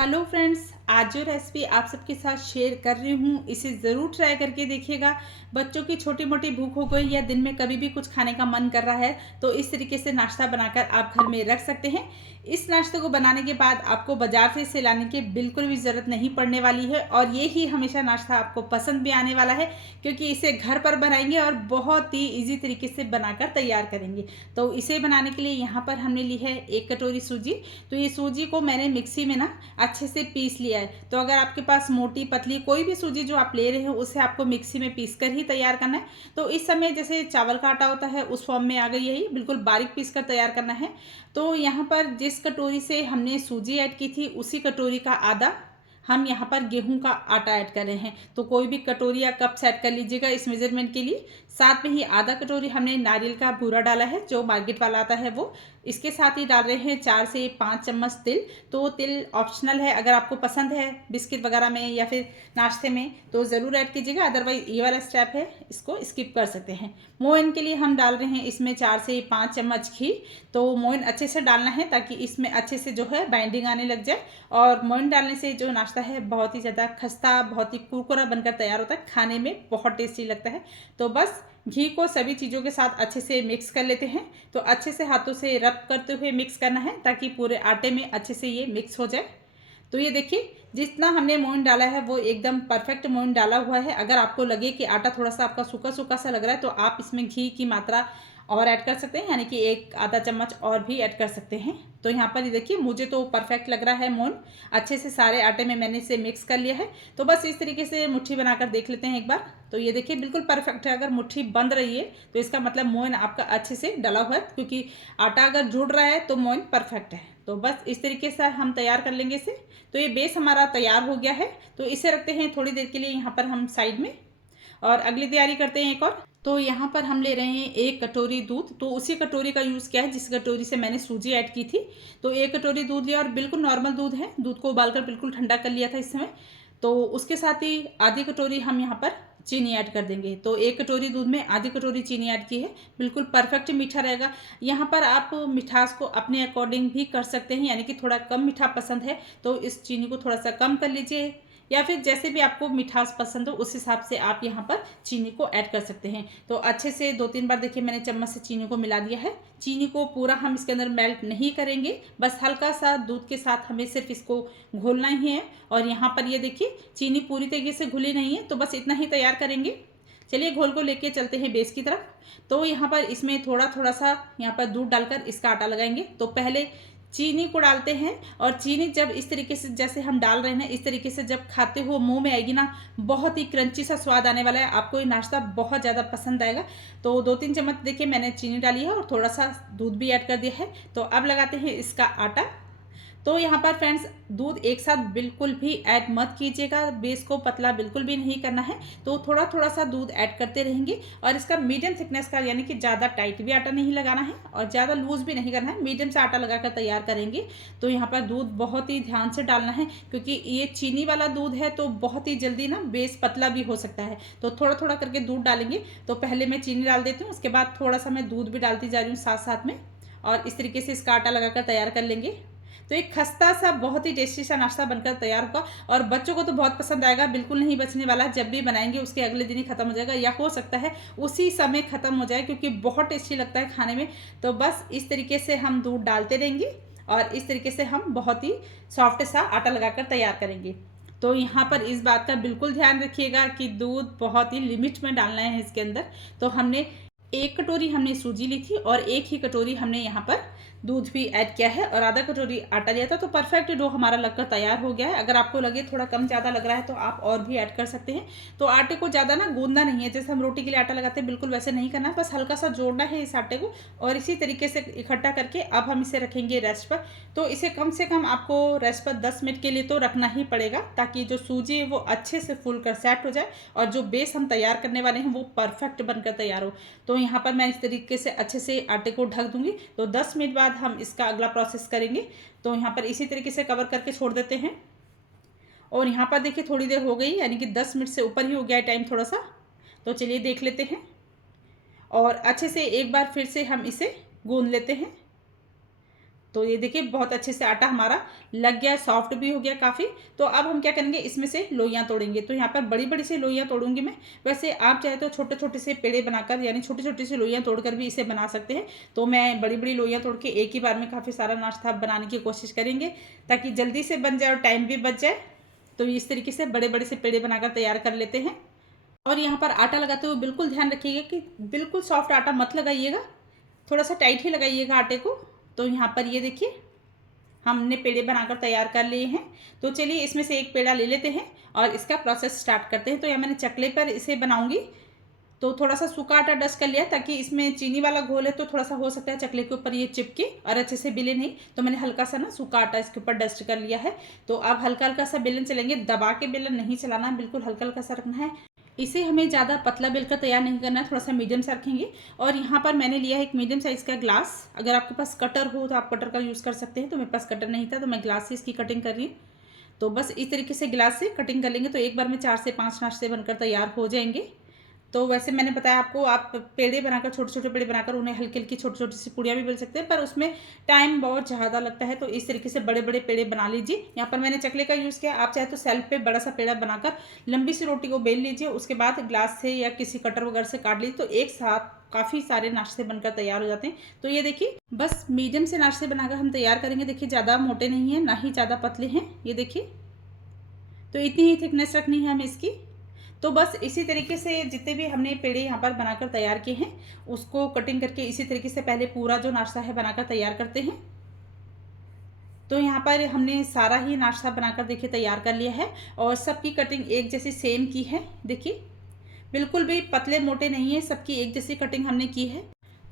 Hello friends, आज जो recipe आप सबके साथ शेयर कर रही हूँ इसे ज़रूर ट्राई करके देखिएगा। बच्चों की छोटी मोटी भूख हो गई या दिन में कभी भी कुछ खाने का मन कर रहा है तो इस तरीके से नाश्ता बनाकर आप घर में रख सकते हैं। इस नाश्ते को बनाने के बाद आपको बाजार से इसे लाने की बिल्कुल भी ज़रूरत नहीं पड़ने वाली है और ये ही हमेशा नाश्ता आपको पसंद भी आने वाला है क्योंकि इसे घर पर बनाएंगे और बहुत ही ईजी तरीके से बनाकर तैयार करेंगे। तो इसे बनाने के लिए यहाँ पर हमने ली है 1 कटोरी सूजी। तो ये सूजी को मैंने मिक्सी में ना अच्छे से पीस लिया है। तो अगर आपके पास मोटी पतली कोई भी सूजी जो आप ले रहे हो उसे आपको मिक्सी में पीस कर ही तैयार करना है। तो इस समय जैसे चावल का आटा होता है उस फॉर्म में आ गई यही बिल्कुल बारीक पीस कर तैयार करना है। तो यहाँ पर जिस कटोरी से हमने सूजी ऐड की थी उसी कटोरी का आधा हम यहाँ पर गेहूं का आटा ऐड कर रहे हैं। तो कोई भी कटोरी या कप सेट कर लीजिएगा इस मेजरमेंट के लिए। साथ में ही आधा कटोरी हमने नारियल का बूरा डाला है जो मार्केट वाला आता है वो। इसके साथ ही डाल रहे हैं 4 से 5 चम्मच तिल। तो तिल ऑप्शनल है, अगर आपको पसंद है बिस्किट वगैरह में या फिर नाश्ते में तो ज़रूर ऐड कीजिएगा, अदरवाइज ये वाला स्टेप है इसको स्किप कर सकते हैं। मोइन के लिए हम डाल रहे हैं इसमें 4 से 5 चम्मच घी। तो मोइन अच्छे से डालना है ताकि इसमें अच्छे से जो है बाइंडिंग आने लग जाए। और मोइन डालने से जो नाश्ता है बहुत ही ज़्यादा खस्ता बहुत ही कुरकुरा बनकर तैयार होता है, खाने में बहुत टेस्टी लगता है। तो बस घी को सभी चीज़ों के साथ अच्छे से मिक्स कर लेते हैं। तो अच्छे से हाथों से रब करते हुए मिक्स करना है ताकि पूरे आटे में अच्छे से ये मिक्स हो जाए। तो ये देखिए जितना हमने मोइन डाला है वो एकदम परफेक्ट मोइन डाला हुआ है। अगर आपको लगे कि आटा थोड़ा सा आपका सूखा सूखा सा लग रहा है तो आप इसमें घी की मात्रा और ऐड कर सकते हैं, यानी कि 1 आधा चम्मच और भी ऐड कर सकते हैं। तो यहाँ पर ये देखिए मुझे तो परफेक्ट लग रहा है मोइन, अच्छे से सारे आटे में मैंने इसे मिक्स कर लिया है। तो बस इस तरीके से मुट्ठी बनाकर देख लेते हैं एक बार। तो ये देखिए बिल्कुल परफेक्ट है। अगर मुट्ठी बंद रही है तो इसका मतलब मोइन आपका अच्छे से डला हुआ है, क्योंकि आटा अगर जुड़ रहा है तो मोइन परफेक्ट है। तो बस इस तरीके से हम तैयार कर लेंगे इसे। तो ये बेस हमारा तैयार हो गया है। तो इसे रखते हैं थोड़ी देर के लिए यहाँ पर हम साइड में और अगली तैयारी करते हैं एक और। तो यहाँ पर हम ले रहे हैं 1 कटोरी दूध। तो उसी कटोरी का यूज़ किया है जिस कटोरी से मैंने सूजी ऐड की थी। तो 1 कटोरी दूध लिया और बिल्कुल नॉर्मल दूध है, दूध को उबालकर बिल्कुल ठंडा कर लिया था इस समय। तो उसके साथ ही आधी कटोरी हम यहाँ पर चीनी ऐड कर देंगे। तो 1 कटोरी दूध में आधी कटोरी चीनी ऐड की है, बिल्कुल परफेक्ट मीठा रहेगा। यहाँ पर आप मिठास को अपने अकॉर्डिंग भी कर सकते हैं, यानी कि थोड़ा कम मीठा पसंद है तो इस चीनी को थोड़ा सा कम कर लीजिए, या फिर जैसे भी आपको मिठास पसंद हो उस हिसाब से आप यहाँ पर चीनी को ऐड कर सकते हैं। तो अच्छे से 2-3 बार देखिए मैंने चम्मच से चीनी को मिला दिया है। चीनी को पूरा हम इसके अंदर मेल्ट नहीं करेंगे, बस हल्का सा दूध के साथ हमें सिर्फ इसको घोलना ही है। और यहाँ पर ये देखिए चीनी पूरी तरीके से घुली नहीं है, तो बस इतना ही तैयार करेंगे। चलिए घोल को लेके चलते हैं बेस की तरफ। तो यहाँ पर इसमें थोड़ा थोड़ा सा यहाँ पर दूध डालकर इसका आटा लगाएंगे। तो पहले चीनी को डालते हैं और चीनी जब इस तरीके से जैसे हम डाल रहे हैं ना इस तरीके से जब खाते हो मुंह में आएगी ना, बहुत ही क्रंची सा स्वाद आने वाला है, आपको ये नाश्ता बहुत ज़्यादा पसंद आएगा। तो 2-3 चम्मच देखिए मैंने चीनी डाली है और थोड़ा सा दूध भी ऐड कर दिया है। तो अब लगाते हैं इसका आटा। तो यहाँ पर फ्रेंड्स दूध एक साथ बिल्कुल भी ऐड मत कीजिएगा, बेस को पतला बिल्कुल भी नहीं करना है। तो थोड़ा थोड़ा सा दूध ऐड करते रहेंगे और इसका मीडियम थिकनेस का, यानी कि ज़्यादा टाइट भी आटा नहीं लगाना है और ज़्यादा लूज भी नहीं करना है, मीडियम से आटा लगाकर तैयार करेंगे। तो यहाँ पर दूध बहुत ही ध्यान से डालना है क्योंकि ये चीनी वाला दूध है तो बहुत ही जल्दी ना बेस पतला भी हो सकता है। तो थोड़ा थोड़ा करके दूध डालेंगे। तो पहले मैं चीनी डाल देती हूँ, उसके बाद थोड़ा सा मैं दूध भी डालती जा रही हूँ साथ साथ में, और इस तरीके से इसका आटा लगाकर तैयार कर लेंगे। तो एक खस्ता सा बहुत ही टेस्टी सा नाश्ता बनकर तैयार होगा और बच्चों को तो बहुत पसंद आएगा, बिल्कुल नहीं बचने वाला। जब भी बनाएंगे उसके अगले दिन ही खत्म हो जाएगा या हो सकता है उसी समय खत्म हो जाए क्योंकि बहुत टेस्टी लगता है खाने में। तो बस इस तरीके से हम दूध डालते रहेंगे और इस तरीके से हम बहुत ही सॉफ्ट सा आटा लगाकर तैयार करेंगे। तो यहाँ पर इस बात का बिल्कुल ध्यान रखिएगा कि दूध बहुत ही लिमिट में डालना है इसके अंदर। तो हमने 1 कटोरी हमने सूजी ली थी और 1 ही कटोरी हमने यहाँ पर दूध भी ऐड किया है और आधा कटोरी आटा लिया था। तो परफेक्ट डो हमारा लगकर तैयार हो गया है। अगर आपको लगे थोड़ा कम ज़्यादा लग रहा है तो आप और भी ऐड कर सकते हैं। तो आटे को ज़्यादा ना गूंदना नहीं है, जैसे हम रोटी के लिए आटा लगाते हैं बिल्कुल वैसे नहीं करना है, बस हल्का सा जोड़ना है इस आटे को और इसी तरीके से इकट्ठा करके अब हम इसे रखेंगे रेस्ट पर। तो इसे कम से कम आपको रेस्ट पर 10 मिनट के लिए तो रखना ही पड़ेगा ताकि जो सूजी है वो अच्छे से फूल कर सेट हो जाए और जो बेस हम तैयार करने वाले हैं वो परफेक्ट बनकर तैयार हो। तो यहाँ पर मैं इस तरीके से अच्छे से आटे को ढक दूंगी। तो 10 मिनट बाद हम इसका अगला प्रोसेस करेंगे। तो यहाँ पर इसी तरीके से कवर करके छोड़ देते हैं और यहाँ पर देखिए थोड़ी देर हो गई, यानी कि 10 मिनट से ऊपर ही हो गया है टाइम थोड़ा सा। तो चलिए देख लेते हैं और अच्छे से एक बार फिर से हम इसे गूंद लेते हैं। तो ये देखिए बहुत अच्छे से आटा हमारा लग गया, सॉफ्ट भी हो गया काफ़ी। तो अब हम क्या करेंगे, इसमें से लोइयाँ तोड़ेंगे। तो यहाँ पर बड़ी-बड़ी सी लोइयाँ तोड़ूँगी मैं। वैसे आप चाहे तो छोटे-छोटे से पेड़े बनाकर यानी छोटी-छोटी सी लोइयाँ तोड़कर भी इसे बना सकते हैं। तो मैं बड़ी-बड़ी लोइयाँ तोड़ के एक ही बार में काफ़ी सारा नाश्ता बनाने की कोशिश करेंगे, ताकि जल्दी से बन जाए और टाइम भी बच जाए। तो इस तरीके से बड़े-बड़े से पेड़े बनाकर तैयार कर लेते हैं। और यहाँ पर आटा लगाते हुए बिल्कुल ध्यान रखिएगा कि बिल्कुल सॉफ्ट आटा मत लगाइएगा, थोड़ा-सा टाइट ही लगाइएगा आटे को। तो यहाँ पर ये देखिए हमने पेड़े बनाकर तैयार कर लिए हैं। तो चलिए इसमें से एक पेड़ा ले लेते हैं और इसका प्रोसेस स्टार्ट करते हैं। तो यहाँ मैंने चकले पर इसे बनाऊंगी। तो थोड़ा-सा सूखा आटा डस्ट कर लिया, ताकि इसमें चीनी वाला घोल है तो थोड़ा-सा हो सकता है चकले के ऊपर ये चिपके और अच्छे से बेले नहीं। तो मैंने हल्का-सा ना सूखा आटा इसके ऊपर डस्ट कर लिया है। तो अब हल्का-हल्का सा बेलन चलेंगे, दबा के बेलन नहीं चलाना है, बिल्कुल हल्का-हल्का सा रखना है। इसे हमें ज़्यादा पतला बेलकर तैयार नहीं करना है, थोड़ा-सा मीडियम सा रखेंगे। और यहाँ पर मैंने लिया है एक मीडियम साइज़ का ग्लास। अगर आपके पास कटर हो तो आप कटर का यूज़ कर सकते हैं। तो मेरे पास कटर नहीं था, तो मैं ग्लास से इसकी कटिंग कर रही हूँ। तो बस इस तरीके से ग्लास से कटिंग कर लेंगे तो एक बार में 4 से 5 नाश्ते बनकर तैयार हो जाएंगे। तो वैसे मैंने बताया आपको, आप पेड़े बनाकर छोटे-छोटे पेड़े बनाकर उन्हें हल्की-हल्की छोटी-छोटी सी पूड़ियाँ भी बेल सकते हैं, पर उसमें टाइम बहुत ज़्यादा लगता है। तो इस तरीके से बड़े-बड़े पेड़े बना लीजिए। यहाँ पर मैंने चकले का यूज़ किया, आप चाहे तो सेल्फ पे बड़ा सा पेड़ा बनाकर लंबी सी रोटी को बेल लीजिए, उसके बाद ग्लास से या किसी कटर वगैरह से काट लीजिए। तो एक साथ काफ़ी सारे नाश्ते बनकर तैयार हो जाते हैं। तो ये देखिए बस मीडियम से नाश्ते बनाकर हम तैयार करेंगे। देखिए ज़्यादा मोटे नहीं हैं, ना ही ज़्यादा पतले हैं। ये देखिए, तो इतनी ही थिकनेस रखनी है हमें इसकी। तो बस इसी तरीके से जितने भी हमने पेड़े यहाँ पर बनाकर तैयार किए हैं, उसको कटिंग करके इसी तरीके से पहले पूरा जो नाश्ता है बनाकर तैयार करते हैं। तो यहाँ पर हमने सारा ही नाश्ता बनाकर देखिए तैयार कर लिया है, और सबकी कटिंग एक जैसी सेम की है। देखिए बिल्कुल भी पतले मोटे नहीं है, सबकी एक जैसी कटिंग हमने की है।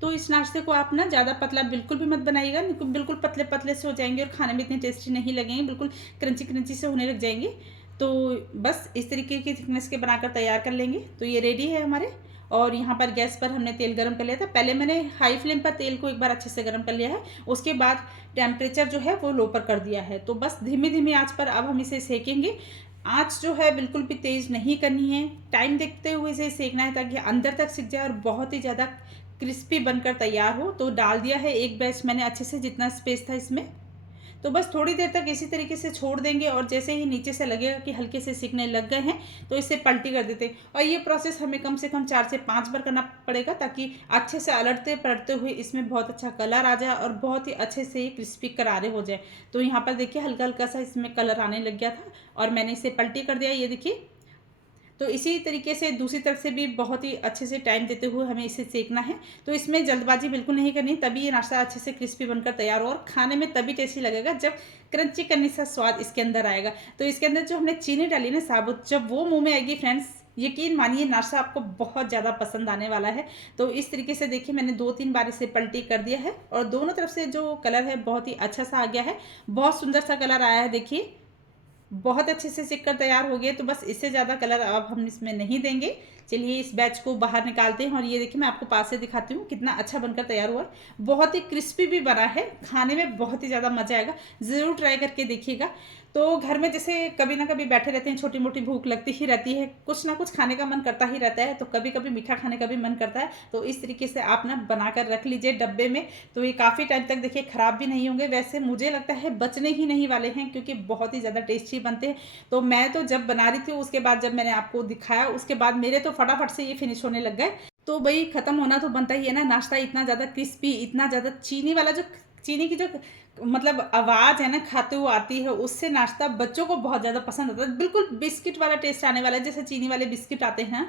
तो इस नाश्ते को आप ना ज़्यादा पतला बिल्कुल भी मत बनाइएगा, बिल्कुल पतले पतले से हो जाएंगे और खाने में इतने टेस्टी नहीं लगेंगे, बिल्कुल क्रंची क्रंची से होने लग जाएंगे। तो बस इस तरीके की थिकनेस के बनाकर तैयार कर लेंगे। तो ये रेडी है हमारे। और यहाँ पर गैस पर हमने तेल गरम कर लिया था। पहले मैंने हाई फ्लेम पर तेल को एक बार अच्छे से गरम कर लिया है, उसके बाद टेम्परेचर जो है वो लो पर कर दिया है। तो बस धीमी धीमी आंच पर अब हम इसे सेकेंगे। आंच जो है बिल्कुल भी तेज़ नहीं करनी है, टाइम देखते हुए इसे सेकना है, ताकि अंदर तक सिक जाए और बहुत ही ज़्यादा क्रिस्पी बनकर तैयार हो। तो डाल दिया है एक बैच मैंने अच्छे से, जितना स्पेस था इसमें। तो बस थोड़ी देर तक इसी तरीके से छोड़ देंगे, और जैसे ही नीचे से लगेगा कि हल्के से सिकने लग गए हैं, तो इसे पलटी कर देते हैं। और ये प्रोसेस हमें कम से कम 4 से 5 बार करना पड़ेगा, ताकि अच्छे से अलटते पलटते हुए इसमें बहुत अच्छा कलर आ जाए और बहुत ही अच्छे से ये क्रिस्पी करारे हो जाए। तो यहाँ पर देखिए हल्का हल्का सा इसमें कलर आने लग गया था, और मैंने इसे पलटी कर दिया। ये देखिए, तो इसी तरीके से दूसरी तरफ से भी बहुत ही अच्छे से टाइम देते हुए हमें इसे सेकना है। तो इसमें जल्दबाजी बिल्कुल नहीं करनी, तभी ये नाश्ता अच्छे से क्रिस्पी बनकर तैयार हो, और खाने में तभी टेस्टी लगेगा जब क्रंची करने सा स्वाद इसके अंदर आएगा। तो इसके अंदर जो हमने चीनी डाली ना साबुत, जब वो मुंह में आएगी फ्रेंड्स, यकीन मानिए नाश्ता आपको बहुत ज़्यादा पसंद आने वाला है। तो इस तरीके से देखिए मैंने 2-3 बार इसे पलटी कर दिया है, और दोनों तरफ से जो कलर है बहुत ही अच्छा सा आ गया है, बहुत सुंदर सा कलर आया है। देखिए बहुत अच्छे से सिक कर तैयार हो गए। तो बस इससे ज़्यादा कलर अब हम इसमें नहीं देंगे। चलिए इस बैच को बाहर निकालते हैं, और ये देखिए मैं आपको पास से दिखाती हूँ कितना अच्छा बनकर तैयार हुआ है। बहुत ही क्रिस्पी भी बना है, खाने में बहुत ही ज़्यादा मज़ा आएगा, ज़रूर ट्राई करके देखिएगा। तो घर में जैसे कभी ना कभी बैठे रहते हैं, छोटी मोटी भूख लगती ही रहती है, कुछ ना कुछ खाने का मन करता ही रहता है, तो कभी कभी मीठा खाने का भी मन करता है। तो इस तरीके से आप ना बनाकर रख लीजिए डब्बे में, तो ये काफ़ी टाइम तक देखिए ख़राब भी नहीं होंगे। वैसे मुझे लगता है बचने ही नहीं वाले हैं, क्योंकि बहुत ही ज़्यादा टेस्टी बनते हैं। तो मैं तो जब बना रही थी, उसके बाद जब मैंने आपको दिखाया, उसके बाद मेरे तो फटाफट से ये फिनिश होने लग गए। तो भाई ख़त्म होना तो बनता ही है ना नाश्ता, इतना ज़्यादा क्रिस्पी, इतना ज़्यादा चीनी वाला, जो चीनी की जो मतलब आवाज़ है ना खाते हुए आती है, उससे नाश्ता बच्चों को बहुत ज़्यादा पसंद आता है। बिल्कुल बिस्किट वाला टेस्ट आने वाला है, जैसे चीनी वाले बिस्किट आते हैं,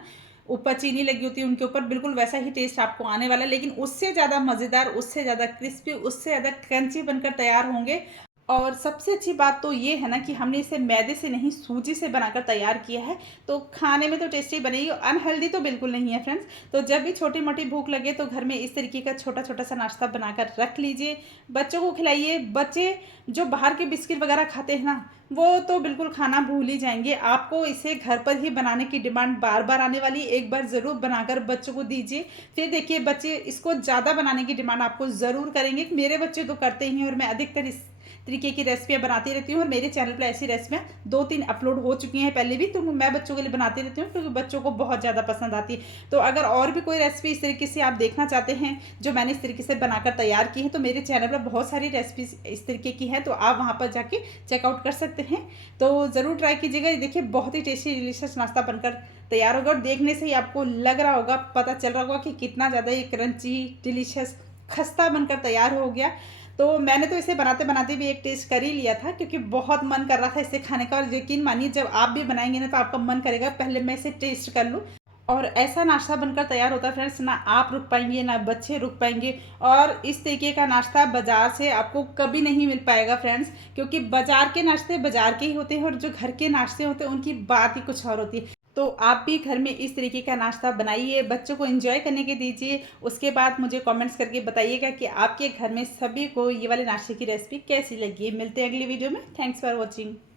ऊपर चीनी लगी होती है उनके ऊपर, बिल्कुल वैसा ही टेस्ट आपको आने वाला है, लेकिन उससे ज़्यादा मज़ेदार, उससे ज़्यादा क्रिस्पी, उससे ज़्यादा क्रंची बनकर तैयार होंगे। और सबसे अच्छी बात तो ये है ना कि हमने इसे मैदे से नहीं, सूजी से बनाकर तैयार किया है, तो खाने में तो टेस्टी बनेगी, अनहेल्दी तो बिल्कुल नहीं है फ्रेंड्स। तो जब भी छोटी मोटी भूख लगे तो घर में इस तरीके का छोटा छोटा सा नाश्ता बनाकर रख लीजिए, बच्चों को खिलाइए। बच्चे जो बाहर के बिस्किट वगैरह खाते हैं ना, वो तो बिल्कुल खाना भूल ही जाएंगे। आपको इसे घर पर ही बनाने की डिमांड बार बार आने वाली, एक बार ज़रूर बनाकर बच्चों को दीजिए, फिर देखिए बच्चे इसको ज़्यादा बनाने की डिमांड आपको ज़रूर करेंगे। मेरे बच्चे तो करते ही हैं, और मैं अधिकतर इस तरीके की रेसिपियाँ बनाती रहती हूँ और मेरे चैनल पर ऐसी रेसिपियाँ 2-3 अपलोड हो चुकी हैं पहले भी, तो मैं बच्चों के लिए बनाती रहती हूँ क्योंकि बच्चों को बहुत ज़्यादा पसंद आती है। तो अगर और भी कोई रेसिपी इस तरीके से आप देखना चाहते हैं जो मैंने इस तरीके से बनाकर तैयार की है, तो मेरे चैनल पर बहुत सारी रेसिपीज इस तरीके की हैं, तो आप वहाँ पर जाके चेकआउट कर सकते हैं। तो ज़रूर ट्राई कीजिएगा। देखिए बहुत ही टेस्टी डिलीशियस नाश्ता बनकर तैयार होगा और देखने से ही आपको लग रहा होगा, पता चल रहा होगा कि कितना ज़्यादा ये क्रंची डिलीशियस खस्ता बनकर तैयार हो गया। तो मैंने तो इसे बनाते बनाते भी एक टेस्ट कर ही लिया था क्योंकि बहुत मन कर रहा था इसे खाने का, और यकीन मानिए जब आप भी बनाएंगे ना तो आपका मन करेगा पहले मैं इसे टेस्ट कर लूँ। और ऐसा नाश्ता बनकर तैयार होता है फ्रेंड्स, ना आप रुक पाएंगे ना बच्चे रुक पाएंगे। और इस तरीके का नाश्ता बाजार से आपको कभी नहीं मिल पाएगा फ्रेंड्स, क्योंकि बाजार के नाश्ते बाजार के ही होते हैं और जो घर के नाश्ते होते हैं उनकी बात ही कुछ और होती है। तो आप भी घर में इस तरीके का नाश्ता बनाइए, बच्चों को एंजॉय करने के दीजिए। उसके बाद मुझे कमेंट्स करके बताइएगा कि आपके घर में सभी को ये वाले नाश्ते की रेसिपी कैसी लगी है। मिलते हैं अगली वीडियो में। Thanks for watching.